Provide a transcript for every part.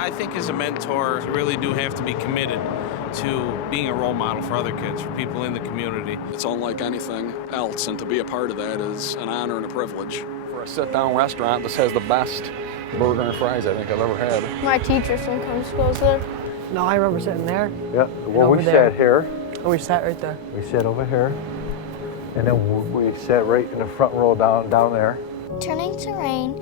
I think as a mentor, you really do have to be committed to being a role model for other kids, for people in the community. It's unlike anything else, and to be a part of that is an honor and a privilege. For a sit-down restaurant, this has the best burger and fries I think I've ever had. My teacher sometimes goes there. No, I remember sitting there. Yeah, well, we sat here. Oh, we sat right there. We sat over here. And then we sat right in the front row down there. Turning to Rain,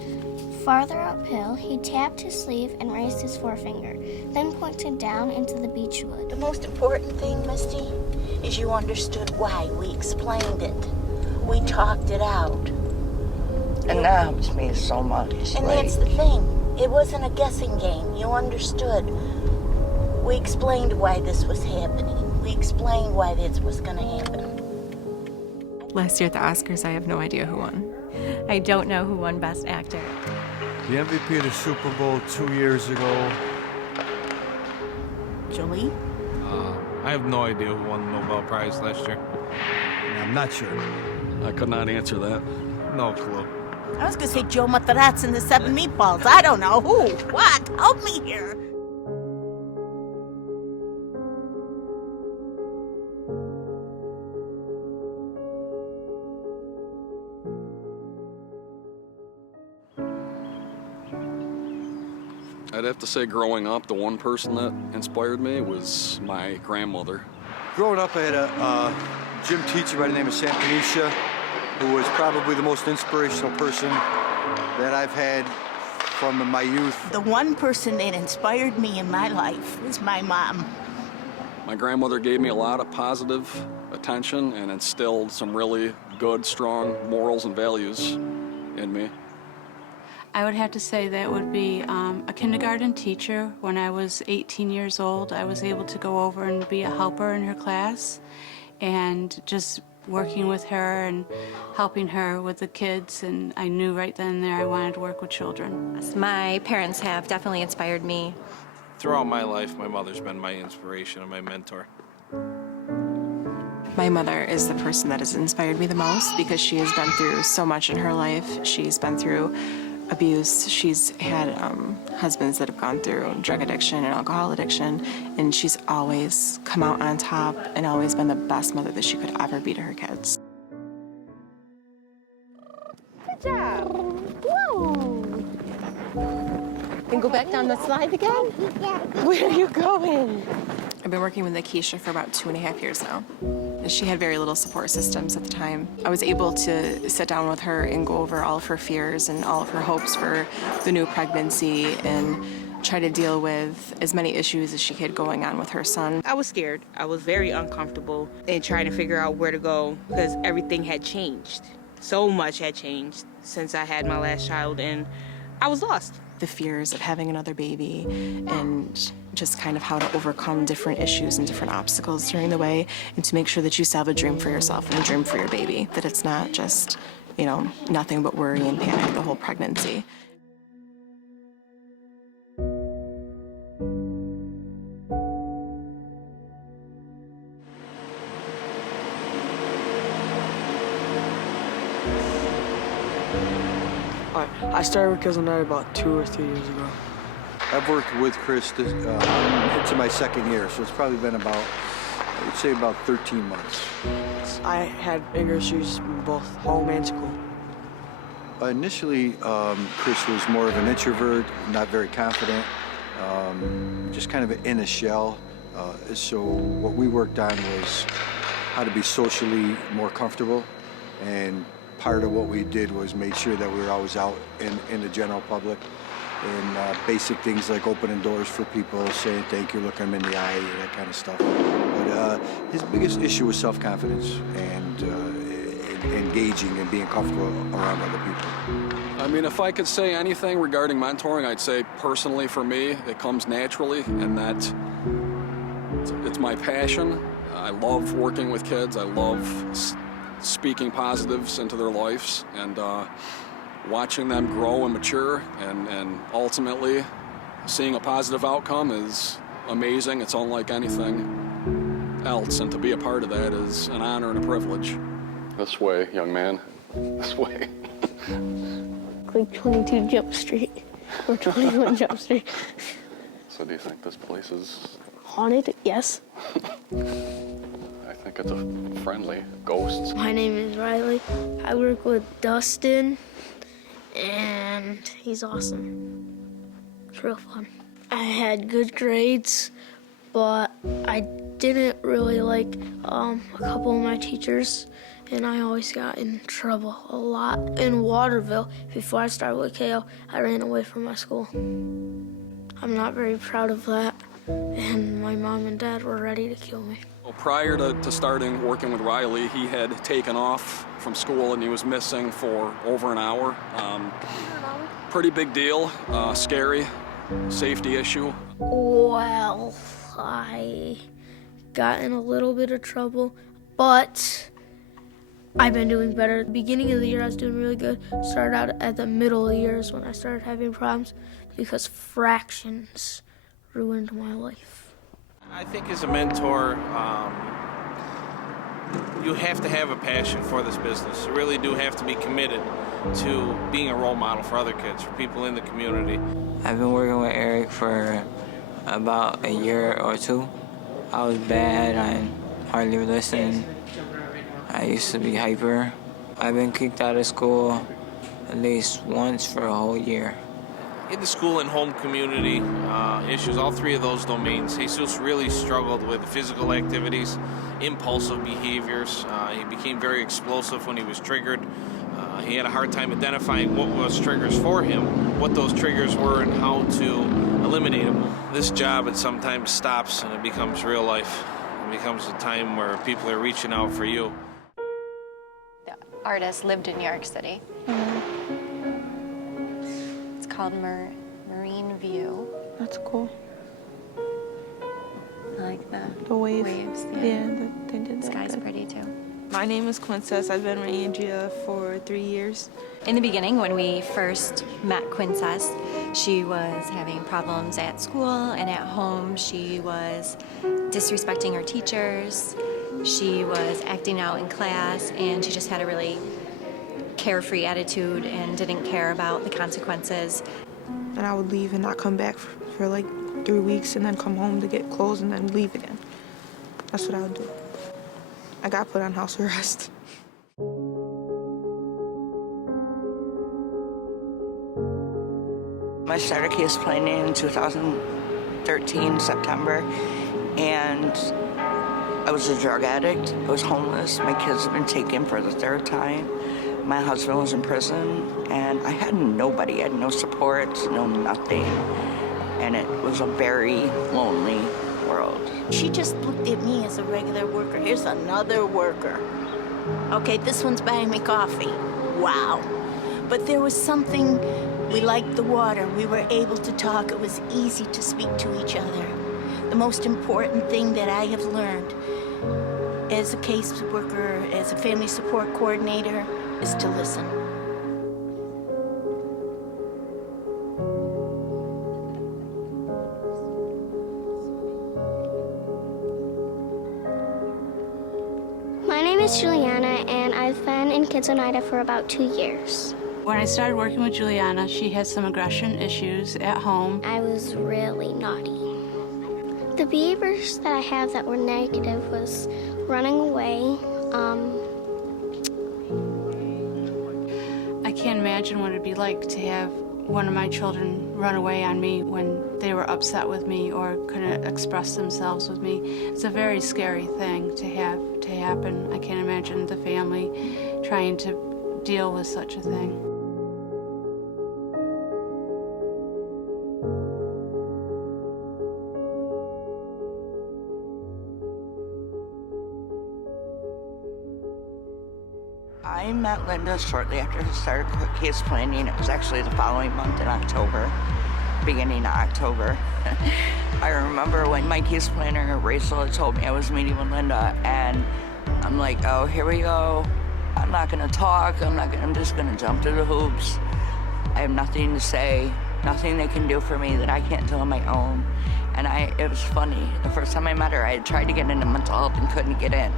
farther uphill, he tapped his sleeve and raised his forefinger, then pointed down into the beech wood. The most important thing, Misty, is you understood why. We explained it. We talked it out. And that helps me so much. And that's the thing. It wasn't a guessing game. You understood. We explained why this was happening. We explained why this was going to happen. Last year at the Oscars, I have no idea who won. I don't know who won Best Actor. The MVP of the Super Bowl 2 years ago. Jolie? I have no idea who won the Nobel Prize last year. I'm not sure. I could not answer that. No clue. I was going to say Joe Matarazzi and the Seven Meatballs. I don't know. Who? What? Help me here. I'd have to say growing up, the one person that inspired me was my grandmother. Growing up, I had a gym teacher by the name of Sam Panisha, who was probably the most inspirational person that I've had from my youth. The one person that inspired me in my life was my mom. My grandmother gave me a lot of positive attention and instilled some really good, strong morals and values in me. I would have to say that would be a kindergarten teacher. When I was 18 years old, I was able to go over and be a helper in her class, and just working with her and helping her with the kids, and I knew right then and there I wanted to work with children. My parents have definitely inspired me. Throughout my life, my mother's been my inspiration and my mentor. My mother is the person that has inspired me the most because she has been through so much in her life. She's been through abuse. She's had husbands that have gone through drug addiction and alcohol addiction, and she's always come out on top and always been the best mother that she could ever be to her kids. Good job. Whoa. And go back down the slide again? Where are you going? I've been working with Akeisha for about 2.5 years now. She had very little support systems at the time. I was able to sit down with her and go over all of her fears and all of her hopes for the new pregnancy and try to deal with as many issues as she had going on with her son. I was scared. I was very uncomfortable in trying to figure out where to go because everything had changed. So much had changed since I had my last child, and I was lost. The fears of having another baby and just kind of how to overcome different issues and different obstacles during the way, and to make sure that you still have a dream for yourself and a dream for your baby, that it's not just, you know, nothing but worry and panic the whole pregnancy. I started with Kids Oneida about 2 or 3 years ago. I've worked with Chris into my second year, so it's probably been about, I would say about 13 months. I had bigger issues in both home and school. Initially, Chris was more of an introvert, not very confident, just kind of in a shell. So what we worked on was how to be socially more comfortable, and part of what we did was made sure that we were always out in the general public, and basic things like opening doors for people, saying thank you, looking them in the eye, that kind of stuff. But his biggest issue was self-confidence and engaging and being comfortable around other people. I mean, if I could say anything regarding mentoring, I'd say personally for me, it comes naturally, and that it's my passion. I love working with kids. I love speaking positives into their lives, and watching them grow and mature, and ultimately seeing a positive outcome is amazing. It's unlike anything else, and to be a part of that is an honor and a privilege. This way, young man. This way. Like 22 Jump Street or 21 Jump Street. So do you think this place is... haunted? Yes. I think it's a friendly ghost. My name is Riley. I work with Dustin, and he's awesome. It's real fun. I had good grades, but I didn't really like a couple of my teachers, and I always got in trouble a lot. In Waterville, before I started with KO, I ran away from my school. I'm not very proud of that, and my mom and dad were ready to kill me. Well, prior to starting working with Riley, he had taken off from school and he was missing for over an hour. Pretty big deal, scary, safety issue. Well, I got in a little bit of trouble, but I've been doing better. At the beginning of the year, I was doing really good. Started out at the middle of the years when I started having problems because fractions ruined my life. I think as a mentor, you have to have a passion for this business. You really do have to be committed to being a role model for other kids, for people in the community. I've been working with Eric for about a year or two. I was bad, I hardly listened. I used to be hyper. I've been kicked out of school at least once for a whole year. In the school and home community issues, all three of those domains, Jesus really struggled with physical activities, impulsive behaviors. He became very explosive when he was triggered. He had a hard time identifying what was triggers for him, what those triggers were, and how to eliminate them. This job, it sometimes stops and it becomes real life. It becomes a time where people are reaching out for you. The artist lived in New York City. It's called Marine View. That's cool. I like The waves. Yeah, they did the sky's pretty too. My name is Quinces. I've been with Andrea for 3 years. In the beginning, when we first met Quinces, she was having problems at school and at home. She was disrespecting her teachers. She was acting out in class, and she just had a really carefree attitude and didn't care about the consequences. And I would leave and not come back for like 3 weeks and then come home to get clothes and then leave again. That's what I would do. I got put on house arrest. I started case planning in 2013, September, and I was a drug addict. I was homeless. My kids had been taken for the 3rd time. My husband was in prison, and I had nobody. I had no support, no nothing. And it was a very lonely world. She just looked at me as a regular worker. Here's another worker. Okay, this one's buying me coffee. Wow. But there was something, we liked the water. We were able to talk. It was easy to speak to each other. The most important thing that I have learned as a case worker, as a family support coordinator, is to listen. My name is Juliana, and I've been in Kids Oneida for about 2 years. When I started working with Juliana, she had some aggression issues at home. I was really naughty. The behaviors that I have that were negative was running away. I can't imagine what it'd be like to have one of my children run away on me when they were upset with me or couldn't express themselves with me. It's a very scary thing to have to happen. I can't imagine the family trying to deal with such a thing. I met Linda shortly after I started case planning. It was actually the following month in October, beginning of October. I remember when my case planner, Rachel, had told me I was meeting with Linda, and I'm like, oh, here we go. I'm not gonna talk, I'm just gonna jump through the hoops. I have nothing to say, nothing they can do for me that I can't do on my own. And it was funny. The first time I met her, I had tried to get into mental health and couldn't get in.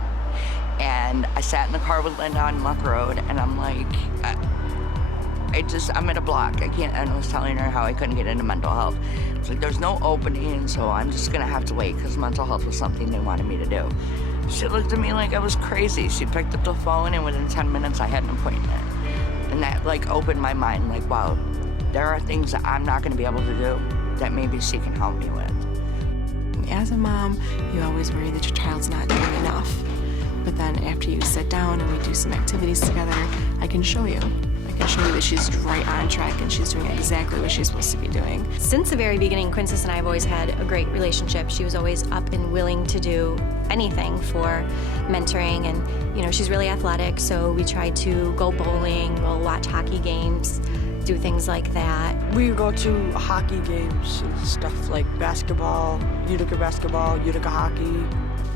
And I sat in the car with Linda on Muck Road, and I'm like, I'm at a block. I can't, and I was telling her how I couldn't get into mental health. It's like, there's no opening, so I'm just gonna have to wait because mental health was something they wanted me to do. She looked at me like I was crazy. She picked up the phone and within 10 minutes I had an appointment. And that like opened my mind, like, wow, there are things that I'm not gonna be able to do that maybe she can help me with. As a mom, you always worry that your child's not doing enough. But then after you sit down and we do some activities together, I can show you. I can show you that she's right on track and she's doing exactly what she's supposed to be doing. Since the very beginning, Princess and I have always had a great relationship. She was always up and willing to do anything for mentoring, and you know, she's really athletic, so we try to go bowling, we'll watch hockey games, do things like that. We go to hockey games and stuff like basketball, Utica hockey.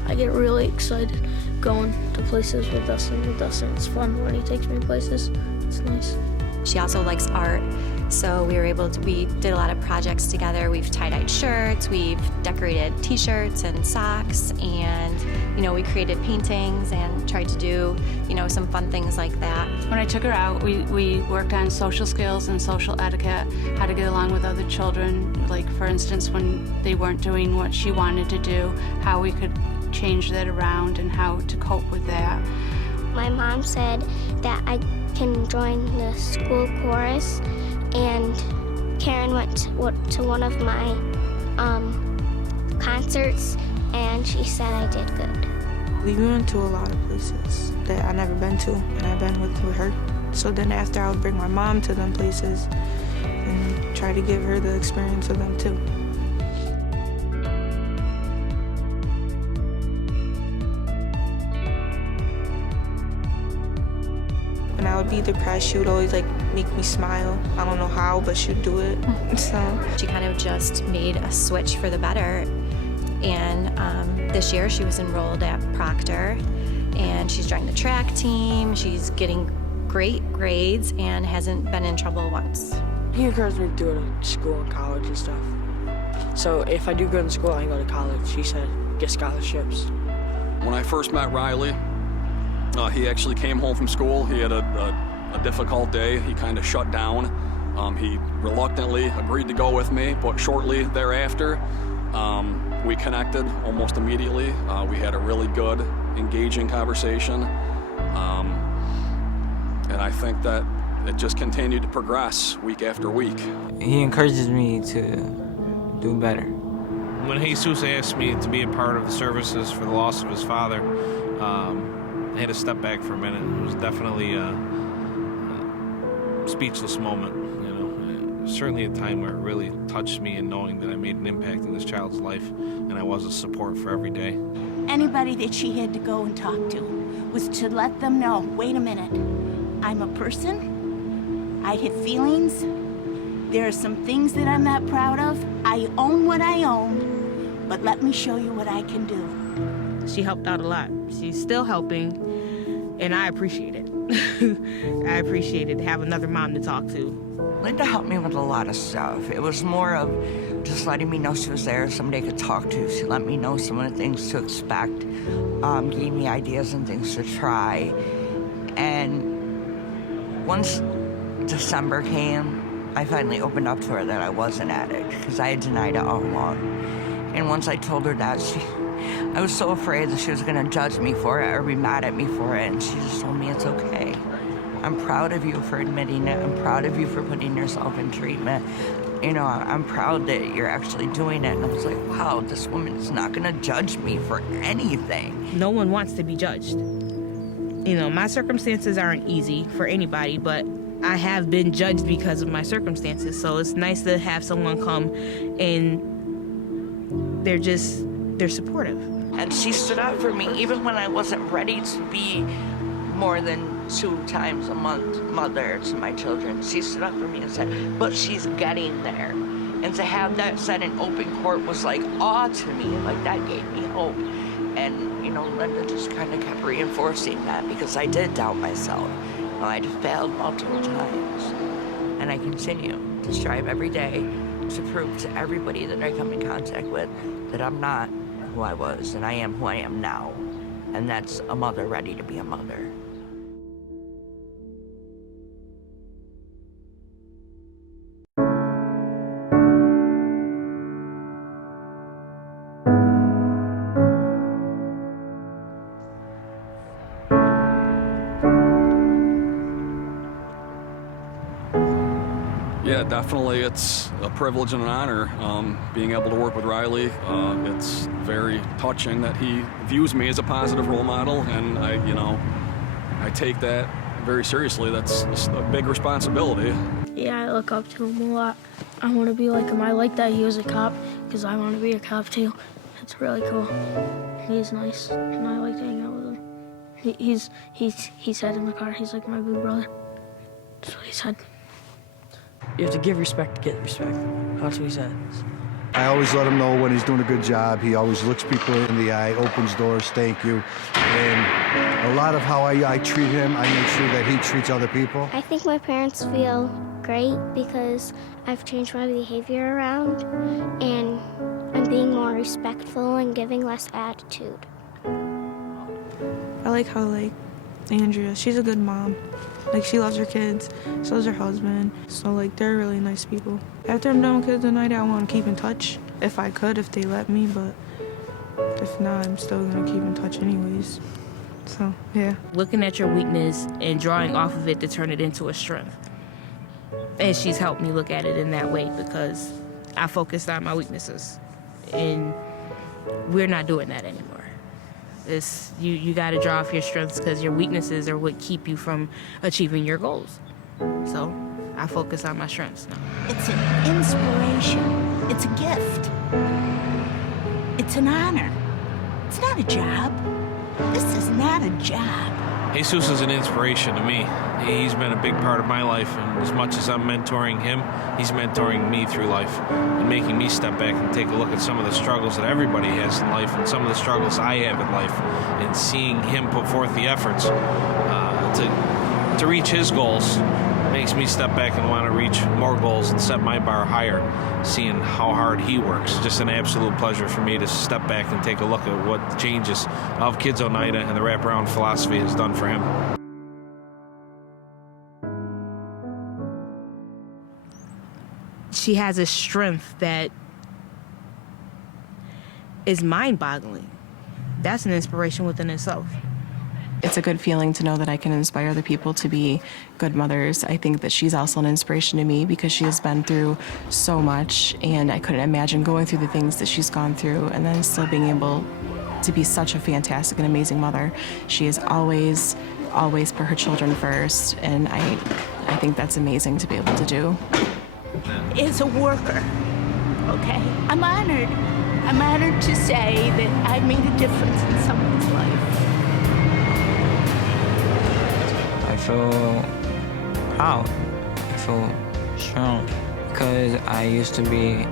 I get really excited going to places with Dustin. It's fun when he takes me places. It's nice. She also likes art, so we did a lot of projects together. We've tie-dyed shirts, we've decorated t-shirts and socks, and you know, we created paintings and tried to do, you know, some fun things like that. When I took her out, we worked on social skills and social etiquette, how to get along with other children, like for instance when they weren't doing what she wanted to do, how we could change that around and how to cope with that. My mom said that I can join the school chorus, and Karen went to one of my concerts, and she said I did good. We went to a lot of places that I've never been to, and I've been with her. So then after, I would bring my mom to them places and try to give her the experience of them too. When I would be depressed, she would always like make me smile. I don't know how, but she'd do it. So she kind of just made a switch for the better. And this year she was enrolled at Proctor, and she's joined the track team. She's getting great grades and hasn't been in trouble once. He encouraged me to do it in school and college and stuff. So if I do good in school, I can go to college. He said, get scholarships. When I first met Riley, he actually came home from school. He had a difficult day. He kind of shut down. He reluctantly agreed to go with me, but shortly thereafter, we connected almost immediately. We had a really good, engaging conversation. And I think that it just continued to progress week after week. He encourages me to do better. When Jesus asked me to be a part of the services for the loss of his father, I had to step back for a minute. It was definitely a speechless moment. Certainly a time where it really touched me in knowing that I made an impact in this child's life, and I was a support for every day. Anybody that she had to go and talk to was to let them know, wait a minute, I'm a person, I have feelings, there are some things that I'm not proud of, I own what I own, but let me show you what I can do. She helped out a lot. She's still helping, and I appreciate it. I appreciate it to have another mom to talk to. Linda helped me with a lot of stuff. It was more of just letting me know she was there, somebody I could talk to. She let me know some of the things to expect, gave me ideas and things to try. And once December came, I finally opened up to her that I was an addict, because I had denied it all along. And once I told her that, I was so afraid that she was going to judge me for it or be mad at me for it, and she just told me it's okay. I'm proud of you for admitting it. I'm proud of you for putting yourself in treatment. You know, I'm proud that you're actually doing it. And I was like, wow, this woman is not going to judge me for anything. No one wants to be judged. You know, my circumstances aren't easy for anybody, but I have been judged because of my circumstances. So it's nice to have someone come and they're supportive. And she stood up for me even when I wasn't ready to be more than 2 times a month mother to my children. She stood up for me and said, but she's getting there. And to have that said in open court was like awe to me, like that gave me hope. And, you know, Linda just kind of kept reinforcing that because I did doubt myself. You know, I'd failed multiple times. And I continue to strive every day to prove to everybody that I come in contact with that I'm not who I was and I am who I am now. And that's a mother ready to be a mother. Yeah, definitely. It's a privilege and an honor being able to work with Riley. It's very touching that he views me as a positive role model, and I take that very seriously. That's a big responsibility. Yeah, I look up to him a lot. I want to be like him. I like that he was a cop because I want to be a cop too. It's really cool. He's nice, and I like to hang out with him. He said in the car, he's like my big brother. That's what he said. You have to give respect to get respect. That's what he said. I always let him know when he's doing a good job. He always looks people in the eye, opens doors, thank you. And a lot of how I treat him, I make sure that he treats other people. I think my parents feel great because I've changed my behavior around and I'm being more respectful and giving less attitude. I like how, Andrea, she's a good mom. She loves her kids, so does her husband. So, they're really nice people. After I'm done with Kids Oneida, I want to keep in touch, if I could, if they let me, but if not, I'm still going to keep in touch anyways. So, yeah. Looking at your weakness and drawing off of it to turn it into a strength. And she's helped me look at it in that way because I focused on my weaknesses. And we're not doing that anymore. You got to draw off your strengths because your weaknesses are what keep you from achieving your goals. So I focus on my strengths now. It's an inspiration. It's a gift. It's an honor. It's not a job. This is not a job. Jesus is an inspiration to me. He's been a big part of my life, and as much as I'm mentoring him, he's mentoring me through life and making me step back and take a look at some of the struggles that everybody has in life and some of the struggles I have in life, and seeing him put forth the efforts to reach his goals makes me step back and want to reach more goals and set my bar higher, seeing how hard he works. Just an absolute pleasure for me to step back and take a look at what the changes of Kids Oneida and the wraparound philosophy has done for him. She has a strength that is mind-boggling. That's an inspiration within itself. It's a good feeling to know that I can inspire other people to be good mothers. I think that she's also an inspiration to me because she has been through so much, and I couldn't imagine going through the things that she's gone through and then still being able to be such a fantastic and amazing mother. She is always put her children first, and I think that's amazing to be able to do. As a worker, okay? I'm honored. I'm honored to say that I made a difference in someone's life. I feel proud. I feel strong because I used to be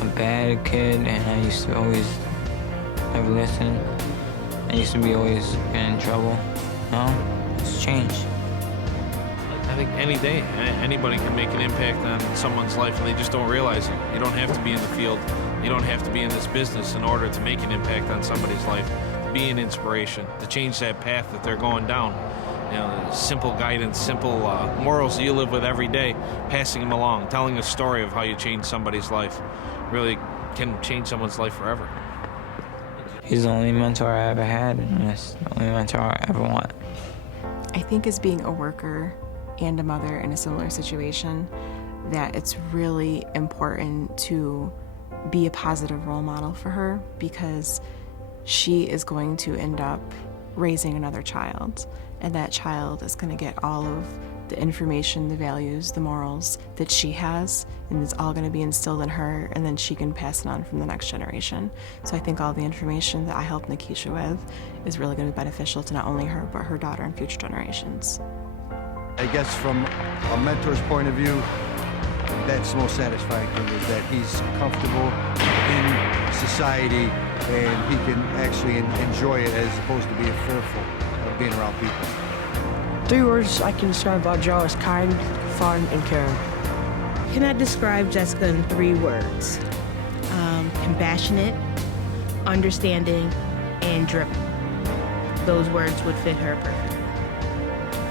a bad kid and I used to always never listen. I used to be always getting in trouble. No, it's changed. I think any day, anybody can make an impact on someone's life and they just don't realize it. You don't have to be in the field. You don't have to be in this business in order to make an impact on somebody's life. Be an inspiration, to change that path that they're going down. Simple guidance, simple morals that you live with every day, passing them along, telling a story of how you change somebody's life really can change someone's life forever. He's the only mentor I ever had, and that's the only mentor I ever want. I think as being a worker and a mother in a similar situation, that it's really important to be a positive role model for her because she is going to end up raising another child, and that child is going to get all of the information, the values, the morals that she has, and it's all going to be instilled in her, and then she can pass it on from the next generation. So I think all the information that I helped Nikisha with is really going to be beneficial to not only her, but her daughter and future generations. I guess from a mentor's point of view, that's the most satisfying thing, is that he's comfortable in society and he can actually enjoy it as opposed to being fearful of being around people. 3 words I can describe about Joe is kind, fun, and caring. Can I describe Jessica in 3 words? Compassionate, understanding, and driven. Those words would fit her perfectly.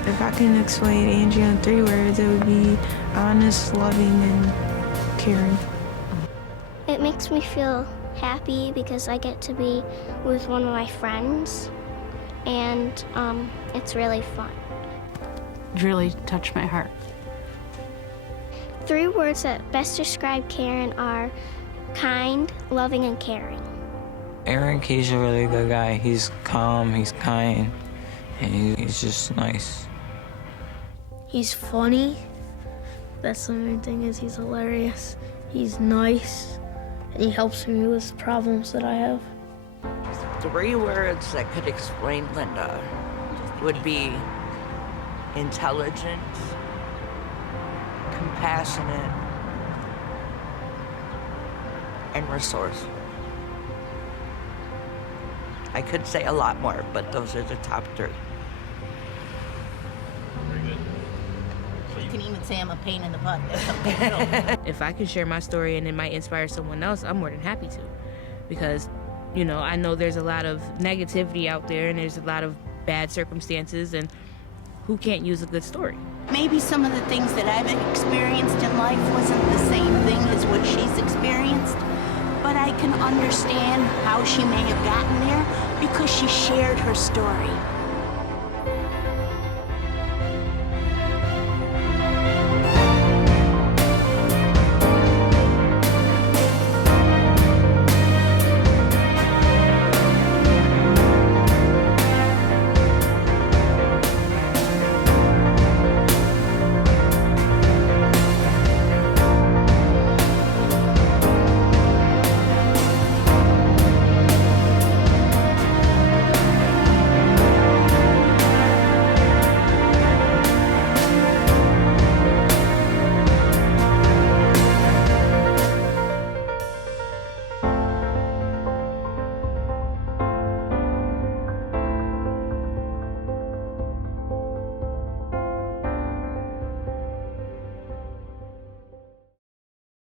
If I can explain Angie in 3 words, it would be honest, loving, and caring. It makes me feel happy because I get to be with one of my friends, and it's really fun. Really touched my heart. 3 words that best describe Karen are kind, loving, and caring. Eric, he's a really good guy. He's calm, he's kind, and he's just nice. He's funny. That's the main thing, is he's hilarious. He's nice, and he helps me with problems that I have. 3 words that could explain Linda would be intelligent, compassionate, and resourceful. I could say a lot more, but those are the top 3. You can even say I'm a pain in the butt. That's okay. If I can share my story and it might inspire someone else, I'm more than happy to. Because, you know, I know there's a lot of negativity out there and there's a lot of bad circumstances, and who can't use a good story? Maybe some of the things that I've experienced in life wasn't the same thing as what she's experienced, but I can understand how she may have gotten there because she shared her story.